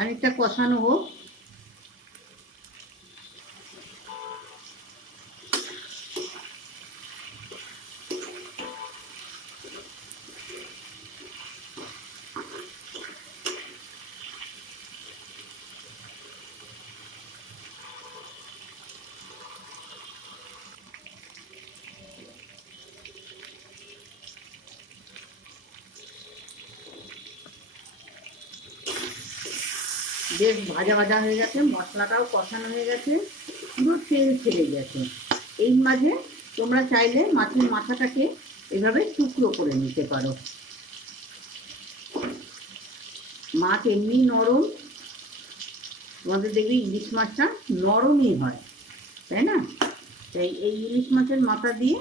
খানিকটা কষানো হোক। বেশ ভাজা ভাজা হয়ে গেছে, মশলাটাও কষানো হয়ে গেছে, পুরো তেল ছেড়ে গেছে। এই মাঝে তোমরা চাইলে মাছের মাথাটাকে এভাবে টুকরো করে নিতে পারো। মাছ এমনি নরম, তোমাদের দেখবি ইলিশ মাছটা নরমই হয়, তাই না? তাই এই ইলিশ মাছের মাথা দিয়ে